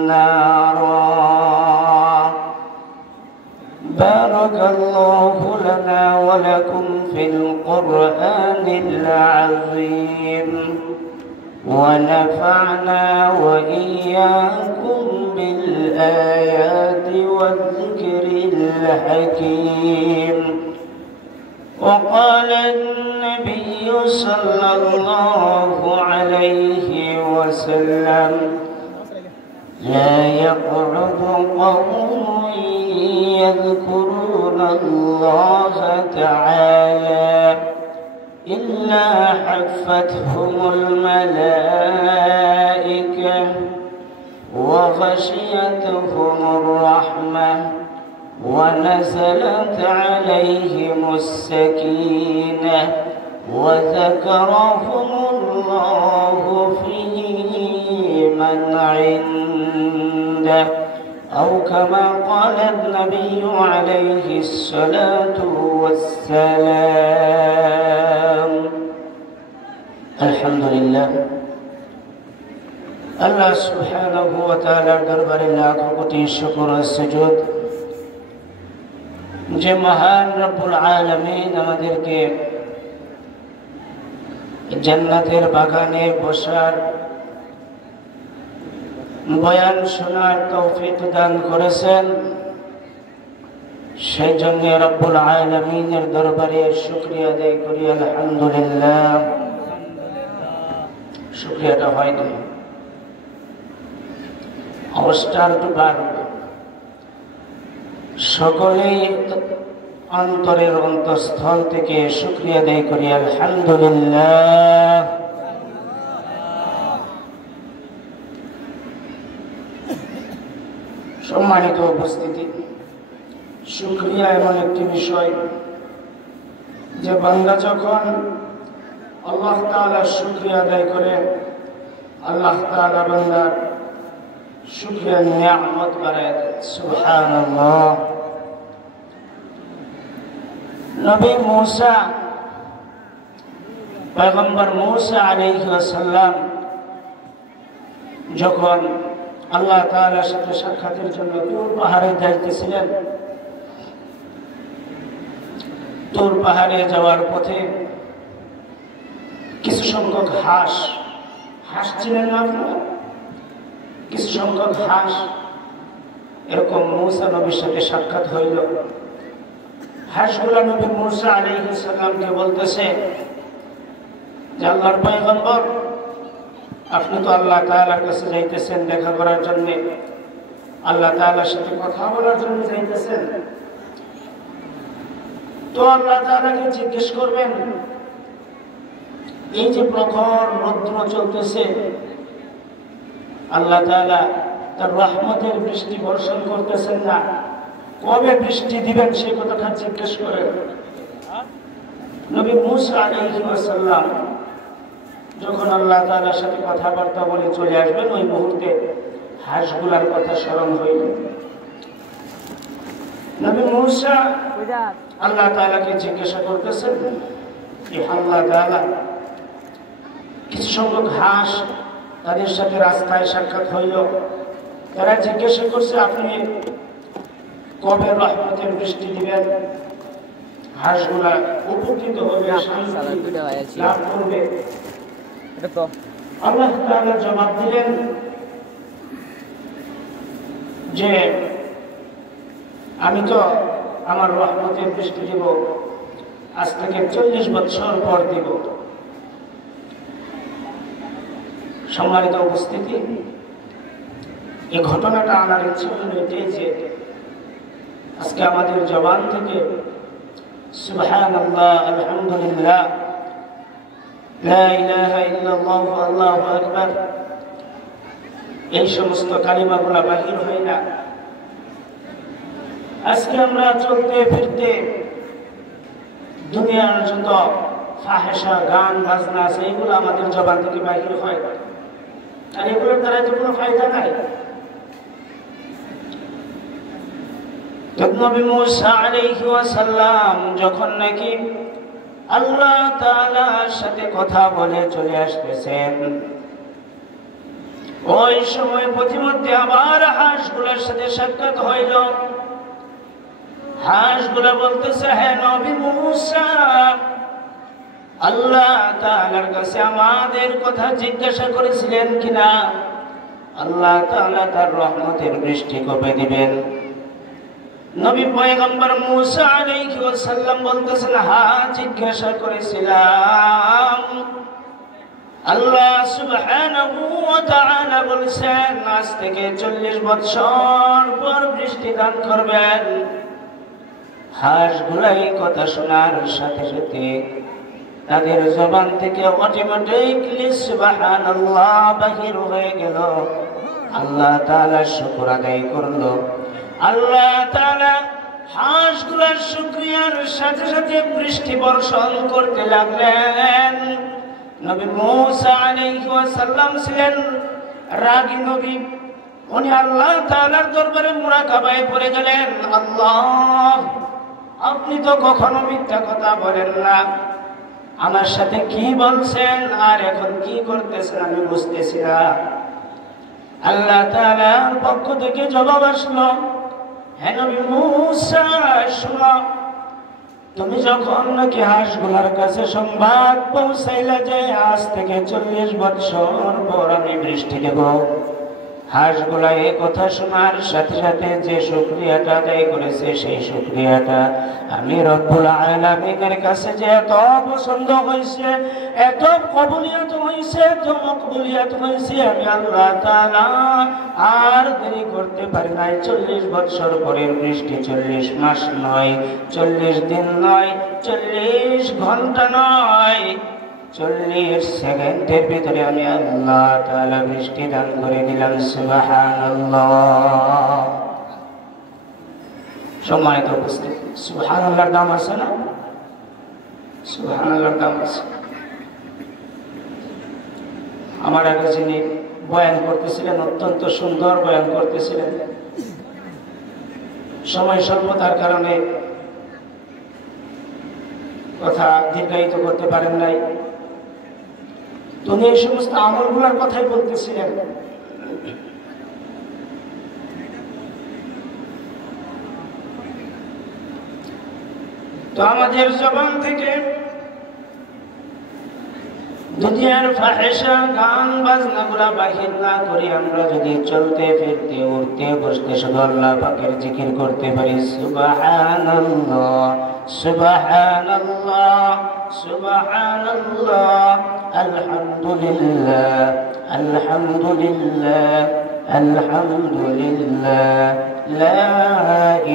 نارا بارك الله لنا ولكم في القرآن العظيم ونفعنا وإياكم بالآيات والذكر الحكيم وقال النبي صلى الله عليه وسلم لا يقعد قوم يذكرون الله تعالى إلا حفتهم الملائكة وغشيتهم الرحمة ونزلت عليهم السكينة وذكرهم الله في من عنده أو كما قال النبي عليه الصلاة والسلام الحمد لله الله سبحانه وتعالى دربار লাখো কোটি শুকর ও সুজুদ যে মহান রব্বুল আলামিন আমাদেরকে জান্নাতের বাগানে বসার বয়ান শোনার তৌফিক দান করেছেন সেই জন্য রব্বুল আলামিনের দরবারে শুকরিয়া আদায় করি আলহামদুলিল্লাহ শুকরিয়াটা হয়নি অবস্থান তো বাড়বে সকলেই অন্তরের অন্তঃস্থল থেকে শুকরিয়া আদায় করি আলহামদুলিল্লাহ সম্মানিত উপস্থিতি শুকরিয়া এমন একটি বিষয় যে বান্দা যখন আল্লাহ তাআলার শুকরিয়া আদায় করে আল্লাহ তাআলা বান্দার শুকরিয়ার নিয়ামত বাড়ায় দেন সুবহানাল্লাহ নবী মূসা পয়গম্বর মূসা আলাইহিস সালাম যখন আল্লাহ তাআলার সাথে সাক্ষাতের জন্য তুর পাহাড়ে যাইতেছিলেন তুর পাহাড়ে যাওয়ার পথে কিছু সংখ্যক হাঁস ছিলেন না আপনারা কিছু সংখ্যক হাঁস এরকম মূসা নবীর সাথে সাক্ষাৎ হইল হাঁসগুলো নবী মূসা আলাইহিস সালামকে বলতেছে যে আল্লাহর পয়গম্বর, আপনি তো আল্লাহ তাআলার কাছে যাইতেছেন দেখা করার জন্য, আল্লাহ তাআলার সাথে কথা বলার জন্য যাইতেছেন, তো আল্লাহ তাআলাকে জিজ্ঞেস করবেন এই যে প্রখর রৌদ্র চলতেছে, আল্লাহ তাআলা তার রহমতের বৃষ্টি বর্ষণ করতেছেন না, কবে বৃষ্টি দিবেন সেই কথাটা জিজ্ঞেস করেন। নবী মূসা আলাইহিস সালাম যখন আল্লাহ তাআলার সাথে কথাবার্তা বলে চলে আসবেন, ওই মুহূর্তে হাঁসগুলার কথা স্মরণ হইল। নবী মূসা আল্লাহ তাআলাকে জিজ্ঞাসা করতেছেন যে আল্লাহ তাআলা, কিছু সংখ্যক হাঁস তাদের সাথে রাস্তায় সাক্ষাৎ হইল, তারা জিজ্ঞাসা করছে আপনি কবে রহমতের বৃষ্টি দিবেন, হাঁসগুলা উপকৃত হবে, শান্তি লাভ করবে। আল্লাহ তাআলা জবাব দিলেন যে আমি তো আমার রহমতের বৃষ্টি দিব আজ থেকে 40 বছর পর দিব। সম্মানিত উপস্থিতি, এই ঘটনাটা আনার ইচ্ছে হলো এটাই যে আজকে আমাদের জবান থেকে সুবহানাল্লাহ, আলহামদুলিল্লাহ, লা ইলাহা ইল্লাল্লাহু আল্লাহু আকবার এই সমস্ত কালিমাগুলো বাহির হয় না। আজকে আমরা চলতে ফিরতে দুনিয়ার যত ফাহেসা গান বাজনা আছে এগুলো আমাদের জবান থেকে বাহির হয়, আর এগুলোর দ্বারা তো কোনো ফায়দা নাই। নবী মূসা আলাইহিস সালাম যখন নাকি আল্লাহ তাআলার সাথে কথা বলে চলে আসতেছেন, ওই সময় প্রতিমধ্যে আবার হাঁসগুলোর সাথে সাক্ষাৎ হইল। হাঁসগুলা বলতেছে, হ্যাঁ নবী মূসা, আল্লাহ তাআলার কাছে আমাদের কথা জিজ্ঞাসা করেছিলেন কিনা, আল্লাহ তাআলা তার রহমতের বৃষ্টি কবে দিবেন? নবী পয়গম্বর মূসা আলাইহিস সালাম বলতেছেন, হ্যাঁ জিজ্ঞাসা করেছিলাম। আল্লাহ সুবহানাহু ওয়া তাআলা বলেছেন আজ থেকে 40 বছর পর বৃষ্টি দান করবেন। হাঁসগুলাই কথা শোনার সাথে সাথে তাদের জবান থেকে অটোমেটিকলি সুবহানাল্লাহ বাহির হয়ে গেল। আল্লাহ তাআলা শুকর আদায় করলো। আল্লাহ তাআলা হাঁসগুলোর শুকরিয়ার সাথে সাথে বৃষ্টি বর্ষণ করতে লাগলেন। নবী মূসা আলাইহিস সালাম ছিলেন রাগী নবী, উনি আল্লাহ তাআলার দরবারে মুরাকাবায় পড়ে গেলেন। আল্লাহ, আপনি তো কখনো মিথ্যা কথা বলেন না, আমার সাথে কি বলছেন আর এখন কি করতেছেন আমি বুঝতেছি না। আল্লাহ তাআলার পক্ষ থেকে জবাব আসলো, হে নবী মূসা, শুনো, তুমি যখন নাকি হাঁসগুলার কাছে সংবাদ পৌঁছাইলা যে আজ থেকে 40 বছর পর আমি বৃষ্টি দেব, হাঁসগুলা এই কথা শোনার সাথে সাথে যে শুকরিয়াটা আদায় করেছে সেই শুকরিয়াটা আমি রব্বুল আলামিনের কাছে যে এত পছন্দ হয়েছে, এত কবুলিয়ত হয়েছে, এত মকবুলিয়ত হয়েছে, আমি আল্লাহ তাআলা আর দেরি করতে পারি নাই। 40 বছর পরের বৃষ্টি 40 মাস নয়, 40 দিন নয়, 40 ঘন্টা নয়, 40 সেকেন্ডের ভিতরে আমি আল্লাহ তাআলা বৃষ্টি দান করে দিলাম। সুবহানাল্লাহ। সম্মানিত উপস্থিতি, সুবহানাল্লাহর দাম আছে না? সুবহানাল্লাহর দাম আছে। আমার আগে যিনি বয়ান করতেছিলেন অত্যন্ত সুন্দর বয়ান করতেছিলেন, সময় স্বল্পতার কারণে কথা দীর্ঘায়িত করতে পারেন নাই। তিনি এই সমস্ত আমলগুলোর কথাই বলতেছিলেন। তো আমাদের জবান থেকে দুনিয়ার ফাহিশা গান বাজনাগুলা বাহির না করি আমরা যদি চলতে ফিরতে উঠতে বসতে শুধু আল্লাহ পাকের জিকির করতে পারি সুবহানাল্লাহ সুবহানাল্লাহ সুবহানাল্লাহ আলহামদুলিল্লাহ আলহামদুলিল্লাহ আলহামদুলিল্লাহ লা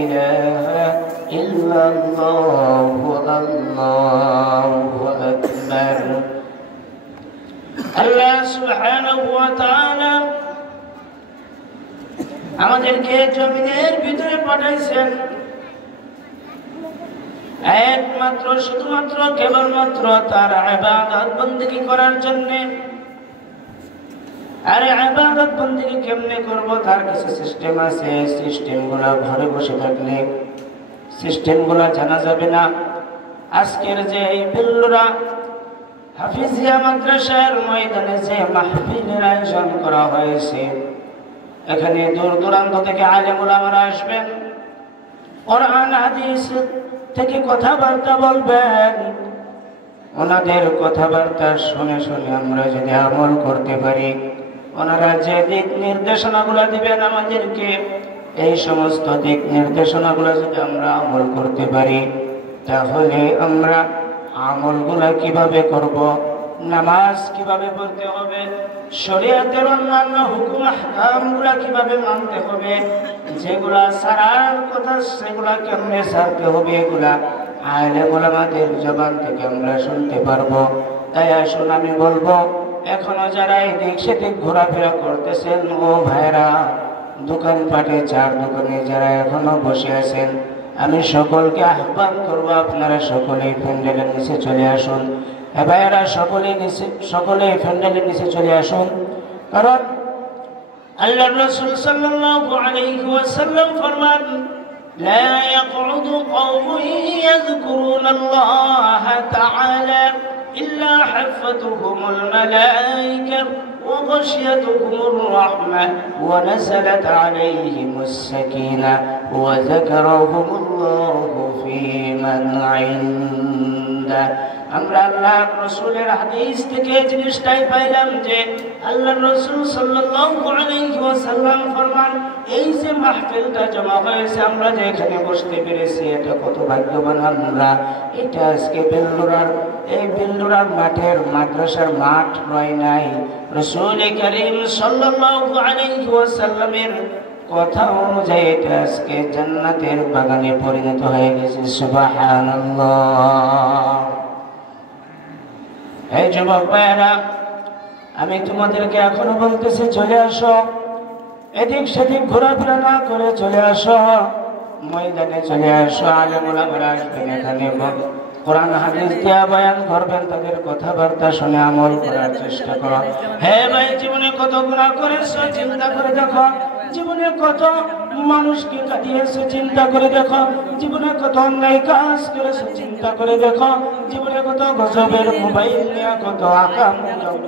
ইলাহা ইল্লাল্লাহু আল্লাহু আকবার। আল্লাহ সুবহানাহু ওয়া তাআলা আমাদেরকে জমিনের ভিতরে পাঠাইছেন একমাত্র শুধুমাত্র কেবলমাত্র তার ইবাদত বندگی করার জন্য। আরে ইবাদত বندگی কেমনে করব তার কিছু সিস্টেম আছে। সিস্টেমগুলো ঘরে বসে থাকলে সিস্টেমগুলো জানা যাবে না। আজকের যে এই বিল্লুরা হাফিজিয়া মাদ্রাসার ময়দানে যে মাহফিলের আয়োজন করা হয়েছে, এখানে দূর দূরান্ত থেকে আলেম ওলামারা আসবেন, কোরআন হাদিস থেকে কথাবার্তা বলবেন। ওনাদের কথাবার্তা শুনে শুনে আমরা যদি আমল করতে পারি, ওনারা যে দিক নির্দেশনাগুলো দিবেন আমাদেরকে, এই সমস্ত দিক নির্দেশনাগুলো যদি আমরা আমল করতে পারি, তাহলে আমরা আমলগুলা কিভাবে করব, নামাজ কিভাবে পড়তে হবে, শরীয়তের অন্যান্য হুকুম আহকামগুলা কিভাবে মানতে হবে, যেগুলা ছাড়ার কথা সেগুলা কেমনে ছাড়তে হবে, এগুলা আলেম ওলামাদের জবান থেকে আমরা শুনতে পারবো। তাই আসুন আমি বলবো, এখনো যারা এদিক সেদিক ঘোরাফেরা করতেছেন ও ভাইরা, দোকানপাটে চার দোকানে যারা এখনো বসে আছেন, আমি সকলকে আহ্বান করবো আপনারা সকলেই প্যান্ডেলের নিচে চলে আসুন। ভাইয়েরা সকলে প্যান্ডেলের নিচে চলে আসুন। কারণ আল্লাহর রাসূল সাল্লাল্লাহু আলাইহি ওয়াসাল্লাম ফরমান, লা ইয়াকউদু কওমুন ইয়াযকুরুনাল্লাহা তাআলা ইল্লা হাফাতুহুমুল মালায়েকা وغشيتهم الرحمة ونزلت عليهم السكينة وذكرهم الله في من عنده। আমরা আল্লাহ রাসূলের হাদিস থেকে জিনিসটাই পাইলাম যে আল্লাহর রাসূল সাল্লাল্লাহু আলাইহি ওয়াসাল্লাম ফরমান, এই যে মাহফিলটা জমা হয়েছে, আমরা যে এখানে বসতে পেরেছি, এটা কত ভাগ্যবান আমরা। এটা আজকে বেল্লুরার মাঠের মাদ্রাসার মাঠ নয় নাই, রাসূল কারীম সাল্লাল্লাহু আলাইহি ওয়াসাল্লামের কথা অনুযায়ী এটা আজকে জান্নাতের বাগানে পরিণত হয়ে গেছে। সুবহানাল্লাহ। এই যুবক ভাইয়েরা, আমি তোমাদেরকে এখনো বলতেছি, চলে আসো, এদিক সেদিক ঘোরাফেরা না করে চলে আসো, ময়দানে চলে আসো। আলেম ওলামারা আসবেন, এখানে কোরআন হাদিস দিয়া বয়ান করবেন, তাদের কথাবার্তা শুনে আমল করার চেষ্টা করো। হে ভাই, জীবনে কত গুনাহ করেছো চিন্তা করে দেখো, জীবনে কত মানুষকে কাঁদিয়েছো চিন্তা করে দেখো, জীবনে কত অন্যায় কাজ করেছো চিন্তা করে দেখো, জীবনে কত গজবের মোবাইল নিয়ে কত আকাম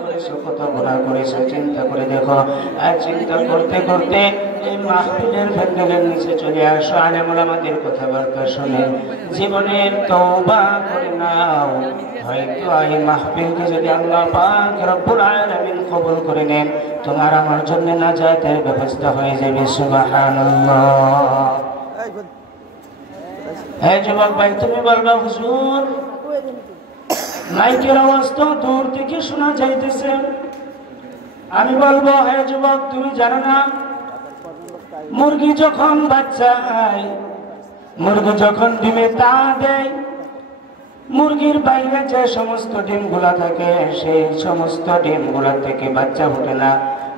করেছো, কত গুনাহ করেছো চিন্তা করে দেখো। আর চিন্তা করতে করতে এই মাহফিলের প্যান্ডেলের নিচে চলে আসো, আলেম ওলামাদের কথাবার্তা শুনে জীবনের তওবা করে নাও। হয়তো এই মাহফিলকে যদি আল্লাহ পাক রব্বুল আলামিন কবুল করে নেন, তোমার আমার জন্য নাজাতের ব্যবস্থা হয়ে যাবে। সুবহানাল্লাহ। এই যুবক ভাই, তুমি বলবা, হুজুর মাইকের আওয়াজ তো দূর থেকে শোনা যাইতেছে। আমি বলবো, হে যুবক, তুমি জানো না, মুরগি যখন বাচ্চা হয়, মুরগি যখন ডিমে তা দেয়, মুরগির বাইরে যে সমস্ত ডিমগুলা থাকে, সেই সমস্ত ডিমগুলা থেকে বাচ্চা ফুটে না।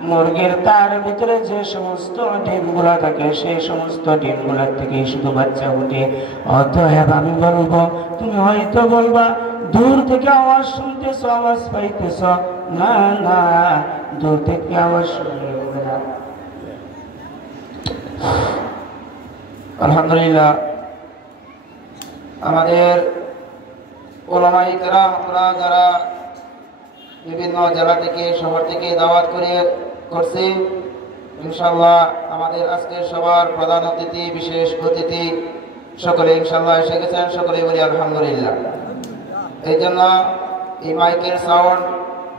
মুরগির তার ভিতরে যে সমস্ত ডিমগুলা থাকে, সেই সমস্ত ডিমগুলার থেকে শুধু বাচ্চা ফুটে। অতএব আমি বলবো, তুমি হয়তো বলবা দূর থেকে আওয়াজ শুনতেছ, আওয়াজ পাইতেছ, না না, দূর থেকে আওয়াজ শুনতে হবে না। আলহামদুলিল্লাহ, আমাদের ওলামায়ে কেরাম আমরা যারা বিভিন্ন জেলা থেকে শহর থেকে দাওয়াত করছি, ইনশাআল্লাহ আমাদের আজকের সবার প্রধান অতিথি, বিশেষ অতিথি সকলে ইনশাআল্লাহ এসে গেছেন। সকলে বলি আলহামদুলিল্লাহ। এই জন্য এই মাইকের সাউন্ড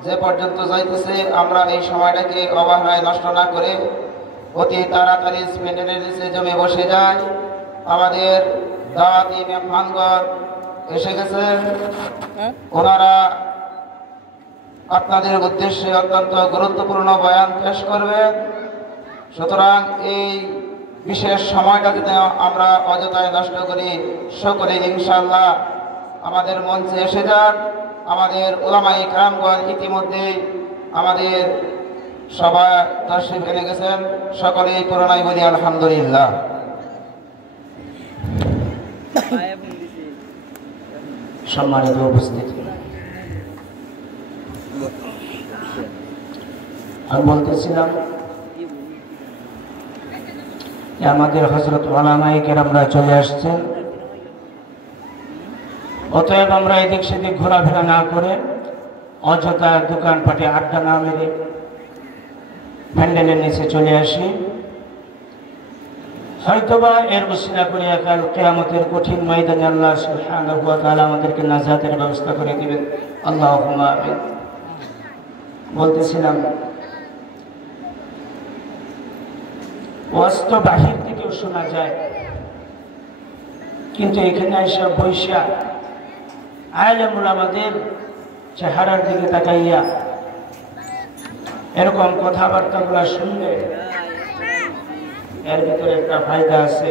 যে পর্যন্ত যাইতেছে আমরা এই সময়টাকে অবহেলায় নষ্ট না করে অতি তাড়াতাড়ি প্যান্ডেলের নিচে জমে বসে যাই। আমাদের দাওয়াতি মেহমানগণ এসে গেছেন, ওনারা আপনাদের উদ্দেশ্যে অত্যন্ত গুরুত্বপূর্ণ বয়ান পেশ করবেন। সুতরাং এই বিশেষ সময়টা যদি আমরা অযথায় নষ্ট করি, সকলে ইনশাআল্লাহ আমাদের মঞ্চে এসে যান। আমাদের উলামায়ে কেরামগণ ইতিমধ্যে আমাদের সভা তাশরীফ এনে গেছেন, সকলেই করোনায় বলি আলহামদুলিল্লাহ। সম্মানিত উপস্থিতি, আমি বলতেছিলাম আমাদের হযরত উলামায়ে কেরামরা চলে আসছেন, অতএব আমরা এদিক সেদিক ঘোরাফেরা না করে অযথা দোকানপাটে আড্ডা না মেরে প্যান্ডেলের নিচে চলে আসি। হয়তোবা এর উসিলা করে কাল কিয়ামতের কঠিন ময়দানে আল্লাহ সুবহানাহু ওয়া তাআলা আমাদেরকে নাজাতের ব্যবস্থা করে দিবেন, আল্লাহুম্মা আমিন। বলতেছিলাম ওয়াজ তো বাহির থেকেও শোনা যায়, কিন্তু এখানে এসে বৈশা আলেম উলামাদের চেহারার দিকে তাকাইয়া এরকম কথাবার্তাগুলো শুনলে এর ভিতরে একটা ফায়দা আছে।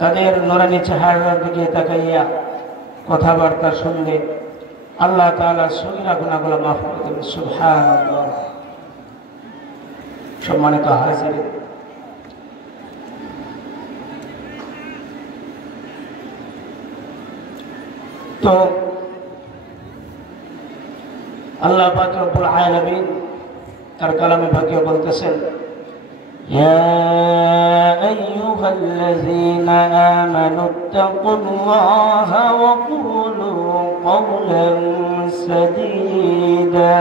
তাদের নুরানি চেহারার দিকে তাকাইয়া কথাবার্তা শুনলে আল্লাহ তাআলা সগীরা গুনাহগুলো মাফ করে দেবেন, সুবহানাল্লাহ। সম্মানিত হাজির, তো আল্লাহ পাক রব্বুল আলামিন তার কালামে ভাগিয়ে বলতেছেন, ইয়া আইয়ুহাল্লাযীনা আমানু তাকুল্লাহা ওয়া কুলু কওলান সাদীদা।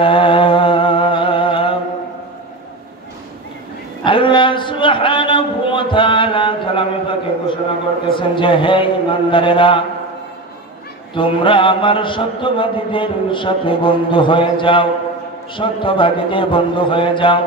আল্লাহ সুবহানাহু ওয়া তাআলা কালামে ভাগিয়ে ঘোষণা করতেছেন যে হে ঈমানদারেরা, তোমরা আমার সত্যবাদীদের সাথে বন্ধু হয়ে যাও, সত্যবাদীদের বন্ধু হয়ে যাও।